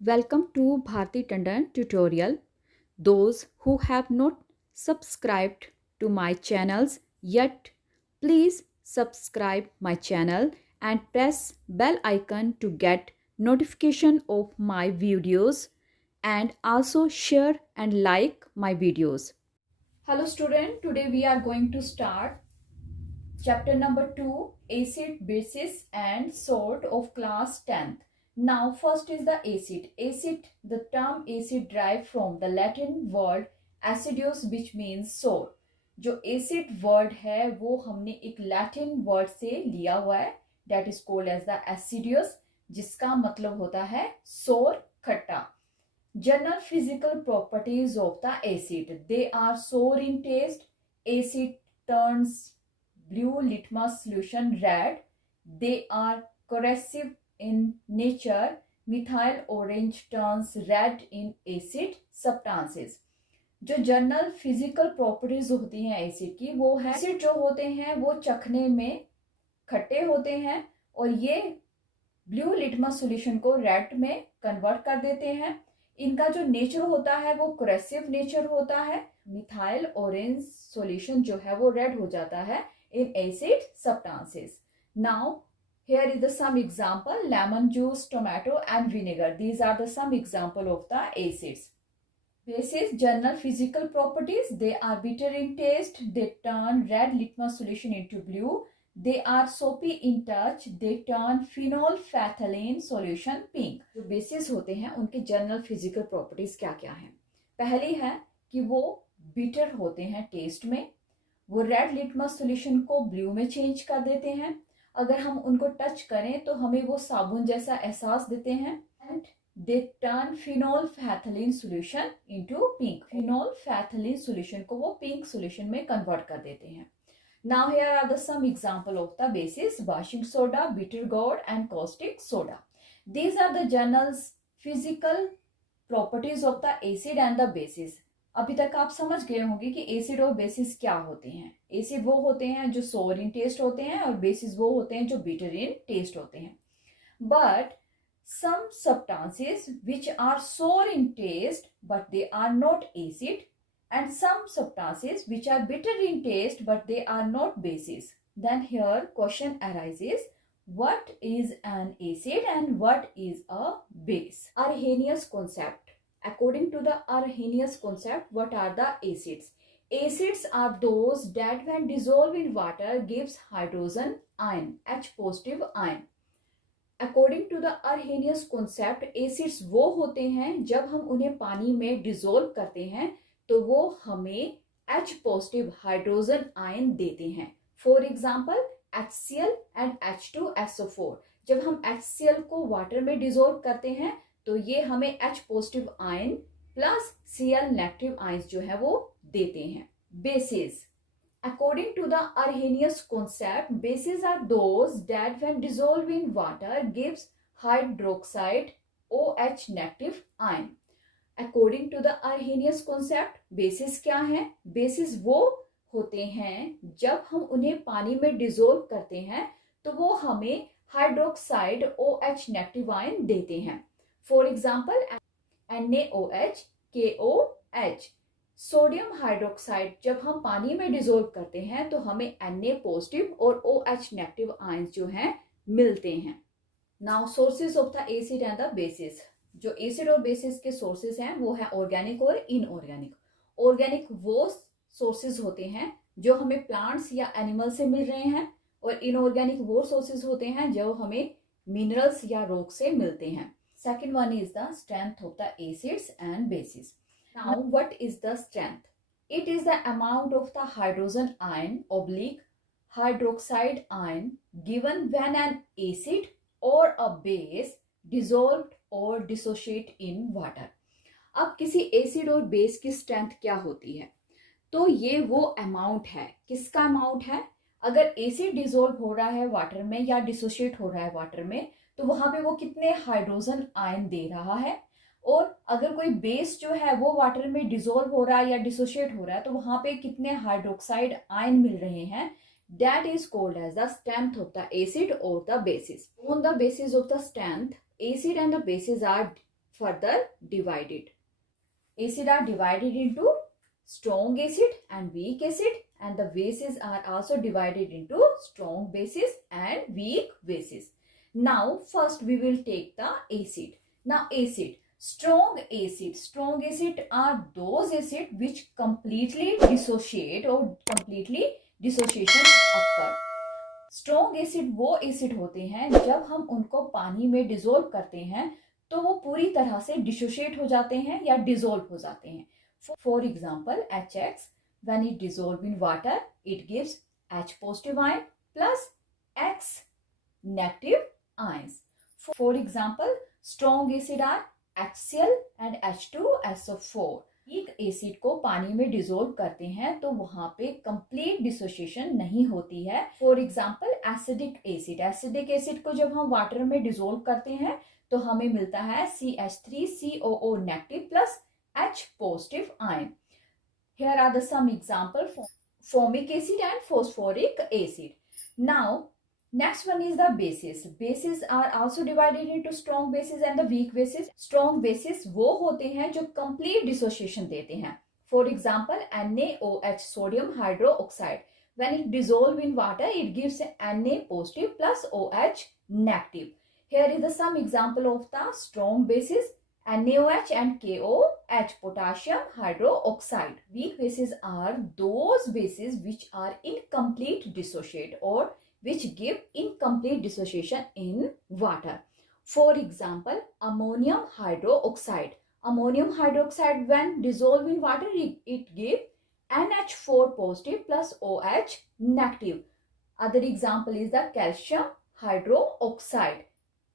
Welcome to Bharti Tandon tutorial. Those who have not subscribed to my channels yet, please subscribe my channel and press bell icon to get notification of my videos and also share and like my videos. Hello student, today we are going to start chapter number 2, acid, basis and salt of class 10th. Now first is the acid. The term acid derived from the Latin word acidius which means sour. जो acid word है वो हमने एक Latin word से लिया हुआ है, that is called as the acidius, जिसका मतलब होता है sour, खट्टा. General physical properties of the acid. They are sour in taste. Acid turns blue litmus solution red. They are corrosive in nature. Methyl orange turns red in acid substances. जो general physical properties होती हैं acid की वो है acid जो होते हैं वो चखने में खट्टे होते हैं और ये ब्लू लिटमस सॉल्यूशन को रेड में कन्वर्ट कर देते हैं. इनका जो नेचर होता है वो कोरेसिव नेचर होता है. मिथाइल ऑरेंज सॉल्यूशन जो है वो रेड हो जाता है in acid substances. Now here is the some example: lemon juice, tomato and vinegar. These are the some example of the acids. Bases, general physical properties. They are bitter in taste. They turn red litmus solution into blue. They are soapy in touch. They turn phenolphthalein solution pink. जो bases होते हैं उनके general physical properties क्या क्या हैं? पहली है कि वो bitter होते हैं टेस्ट में, वो रेड लिटमस सॉल्यूशन को ब्लू में चेंज कर देते हैं. अगर हम उनको टच करें तो हमें वो साबुन जैसा एहसास देते हैं. And they turn phenolphthalein solution into pink. Phenolphthalein solution को वो पिंक सॉल्यूशन में कन्वर्ट कर देते हैं. Now here are the some example of the bases: washing soda, bitter gourd and caustic soda. These are the general physical properties of the acid and the bases. अभी तक आप समझ गए होंगे कि एसिड और बेसिस क्या होते हैं. एसिड वो होते हैं जो सोर इन टेस्ट होते हैं और बेसिस वो होते हैं जो बिटर इन टेस्ट होते हैं. But some substances which are sour in taste but they are not acid and some substances which are bitter in taste but they are not bases. Then here question arises: what is an acid and what is a base? Arrhenius concept. According to the Arrhenius concept, what are the acids? Acids are those that when dissolved in water gives hydrogen ion, H positive ion. According to the Arrhenius concept, acids वो होते हैं जब हम उन्हें पानी में dissolve करते हैं तो वो हमें H positive हाइड्रोजन आयन देते हैं. For example HCl and H2SO4. जब हम HCl को वाटर में डिसोल्व करते हैं तो ये हमें H positive ion plus Cl negative ion जो है वो देते हैं. Basis. According to the Arrhenius concept, bases are those that when dissolved in water gives hydroxide OH negative ion. According to the Arrhenius concept, bases क्या है? bases वो होते हैं जब हम उन्हें पानी में डिसोल्व करते हैं तो वो हमें हाइड्रोक्साइड OH नेगेटिव आयन देते हैं. For example NaOH, KOH. Sodium hydroxide जब हम पानी में डिसोल्व करते हैं तो हमें Na पॉजिटिव और OH नेगेटिव आयंस जो हैं मिलते हैं. Now sources of the acid and the basis. जो एसिड और बेसिस के सोर्सेज हैं वो है ऑर्गेनिक और इनऑर्गेनिक. ऑर्गेनिक वो सोर्सेज होते हैं जो हमें प्लांट्स या एनिमल से मिल रहे हैं और इनऑर्गेनिक वो सोर्सेज होते हैं जो हमें मिनरल्स या रॉक से मिलते हैं. Second one is the strength of the acids and bases. Now, what is the strength? It is the amount of the hydrogen ion oblique hydroxide ion given when an acid or a base dissolved or dissociate in water. अब किसी acid और base की strength क्या होती है? तो ये वो अमाउंट है. किसका अमाउंट है? अगर एसिड डिसोल्व हो रहा है वाटर में या डिसोशिएट हो रहा है वाटर में तो वहां पे वो कितने हाइड्रोजन आयन दे रहा है, और अगर कोई बेस जो है वो वाटर में डिसोल्व हो रहा है या डिसोशिएट हो रहा है तो वहां पे कितने हाइड्रोक्साइड आयन मिल रहे हैं. That is called as the strength of the acid और the bases. On the basis of the strength, acid and the bases are further divided. Acid are divided into strong acid and weak acid, and the bases are also divided into strong bases and weak bases. Now first we will take the acid. Now acid, strong acid are those acid which completely dissociate or completely dissociation occur. Strong acid वो acid होते हैं जब हम उनको पानी में dissolve करते हैं तो वो पूरी तरह से डिसोशिएट हो जाते हैं या डिसोल्व हो जाते हैं. For example HX, when it dissolve in water it gives H positive ion plus X negative ions. For example strong acid are HCl and H2SO4. एक एसिड को पानी में डिसोल्व करते हैं तो वहां पे कंप्लीट डिसोसिएशन नहीं होती है. फॉर एग्जांपल एसिडिक एसिड को जब हम वाटर में डिसोल्व करते हैं तो हमें मिलता है CH3COO negative plus H positive ion. Here are the some example formic acid and phosphoric acid. Now next one is the bases. Bases are also divided into strong bases and the weak bases. Strong bases वो होते हैं जो complete dissociation देते हैं. For example NaOH, sodium hydroxide. When it dissolve in water it gives Na positive plus OH negative. Here is the some example of the strong bases. NaOH and KOH, potassium hydroxide. Weak bases are those bases which are incomplete dissociate or which give incomplete dissociation in water. For example, ammonium hydroxide. Ammonium hydroxide when dissolved in water it gives NH4 positive plus OH negative. Other example is the calcium hydroxide.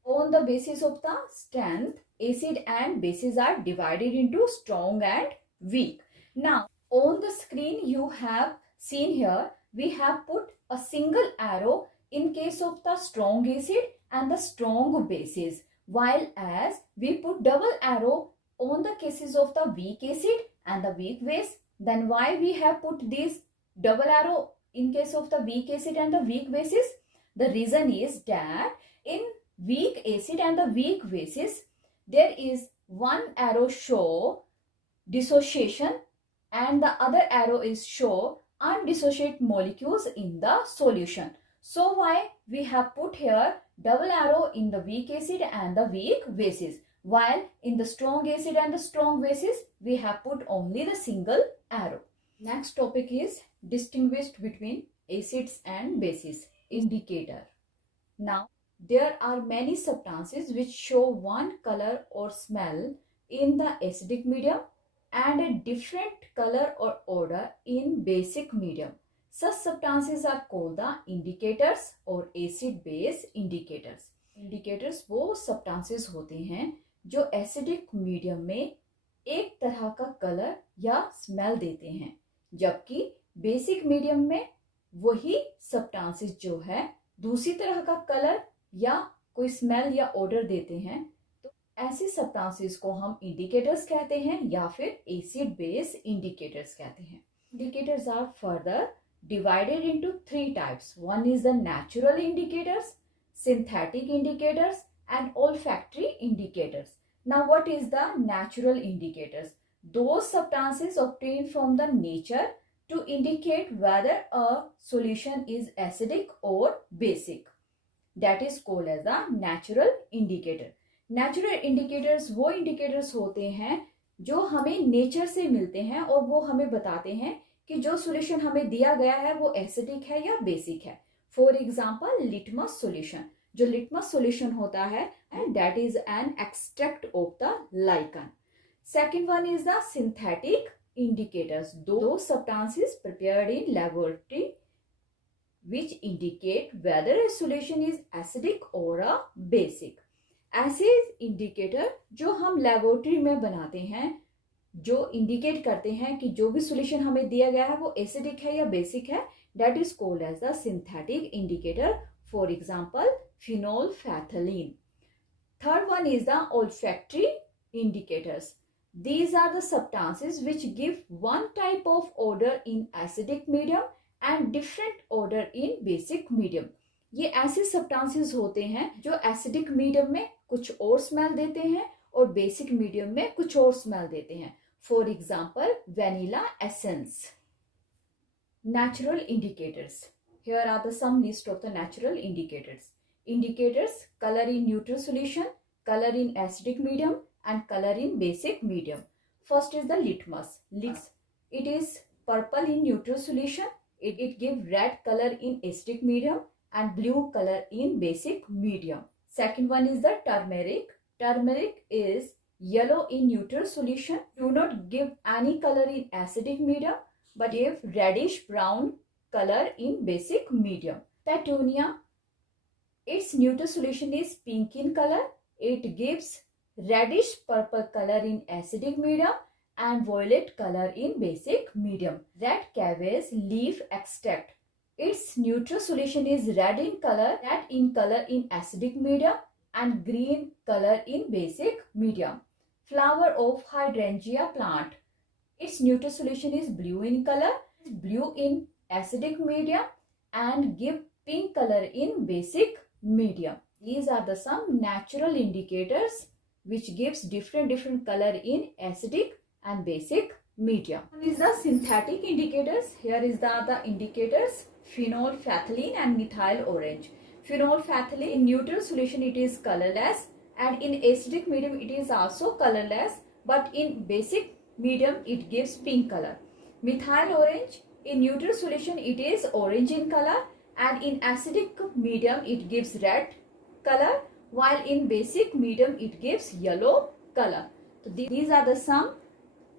On the basis of the strength, acid and bases are divided into strong and weak. Now on the screen you have seen here we have put a single arrow in case of the strong acid and the strong bases, while as we put double arrow on the cases of the weak acid and the weak base. Then why we have put this double arrow in case of the weak acid and the weak bases? The reason is that in weak acid and the weak bases there is one arrow show dissociation and the other arrow is show undissociate molecules in the solution. So why we have put here double arrow in the weak acid and the weak bases, while in the strong acid and the strong bases we have put only the single arrow. Next topic is distinguished between acids and bases. Indicator. Now there are many substances which show one color or smell in the acidic medium and a different color or odor in basic medium. Such substances are called the indicators or acid base indicators. Indicators वो substances होते हैं जो acidic medium में एक तरह का colour या smell देते हैं, जबकि बेसिक मीडियम में वही substances जो है दूसरी तरह का कलर या कोई स्मेल या ऑडर देते हैं. तो ऐसे सब्सटेंसेस को हम इंडिकेटर्स कहते हैं या फिर एसिड बेस इंडिकेटर्स कहते हैं. Indicators are further divided into three types. One is the natural indicators, synthetic indicators and olfactory indicators. Now what is the natural indicators? Those substances obtained from the nature to indicate whether a solution is acidic or basic. That is called as the natural indicator. Natural indicators वो indicators होते हैं जो हमें nature से मिलते हैं और वो हमें बताते हैं कि जो सॉल्यूशन हमें दिया गया है वो एसिडिक है या बेसिक है. For example litmus solution. जो लिटमस सॉल्यूशन होता है and that is an extract of the lichen. Second one is the synthetic indicators. Those substances prepared in laboratory which indicate whether a solution is acidic or a basic. ऐसे indicator जो हम laboratory में बनाते हैं जो indicate करते हैं कि जो भी सॉल्यूशन हमें दिया गया है वो एसिडिक है या बेसिक है, that is called as the synthetic indicator. For example phenolphthalein. Third one is the olfactory indicators. These are the substances which give one type of odor in acidic medium and different odor in basic medium. ये ऐसे substances होते हैं जो acidic medium में कुछ और smell देते हैं और बेसिक मीडियम में कुछ और स्मेल देते हैं. For example vanilla essence. Natural indicators. Here are the some list of the natural indicators. Indicators: color in neutral solution, color in acidic medium, and color in basic medium. First is the litmus. It is purple in neutral solution. It gives red color in acidic medium and blue color in basic medium. Second one is the turmeric. Turmeric is yellow in neutral solution. Do not give any color in acidic medium, but give reddish brown color in basic medium. Petunia, its neutral solution is pink in color. It gives reddish purple color in acidic medium and violet color in basic medium. Red cabbage leaf extract. Its neutral solution is red in color in acidic medium and green color in basic medium. Flower of hydrangea plant. Its neutral solution is blue in color, blue in acidic medium, and give pink color in basic medium. These are the some natural indicators which gives different color in acidic and basic medium. One is the synthetic indicators. Here is the indicators: phenolphthalein and methyl orange. Phenolphthalein in neutral solution it is colorless, and in acidic medium it is also colorless, but in basic medium it gives pink color. Methyl orange in neutral solution it is orange in color, and in acidic medium it gives red color, while in basic medium it gives yellow color. So these are the some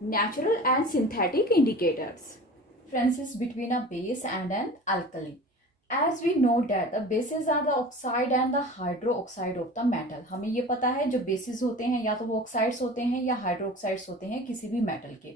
natural and synthetic indicators. Differences between a base and an alkali. As we know that the bases are the oxide and the hydroxide of the metal. हमें ये पता है जो bases होते हैं या तो वो oxides होते हैं या hydroxides होते हैं किसी भी metal के.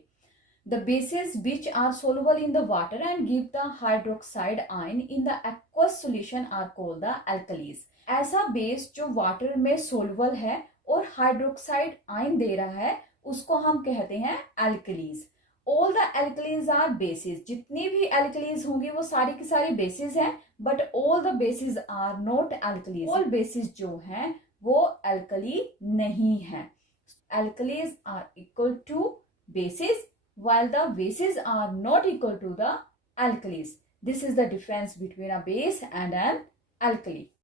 The bases which are soluble in the water and give the hydroxide ion in the aqueous solution are called the alkalis. ऐसा base जो water में soluble है और hydroxide ion दे रहा है उसको हम कहते हैं alkalis. All the alkalis are bases. जितनी भी alkalis होंगी वो सारी की सारी bases हैं, but all the bases are not alkalis. All bases जो हैं वो alkali नहीं हैं. Alkalis are equal to bases while the bases are not equal to the alkalis. This is the difference between a base and an alkali.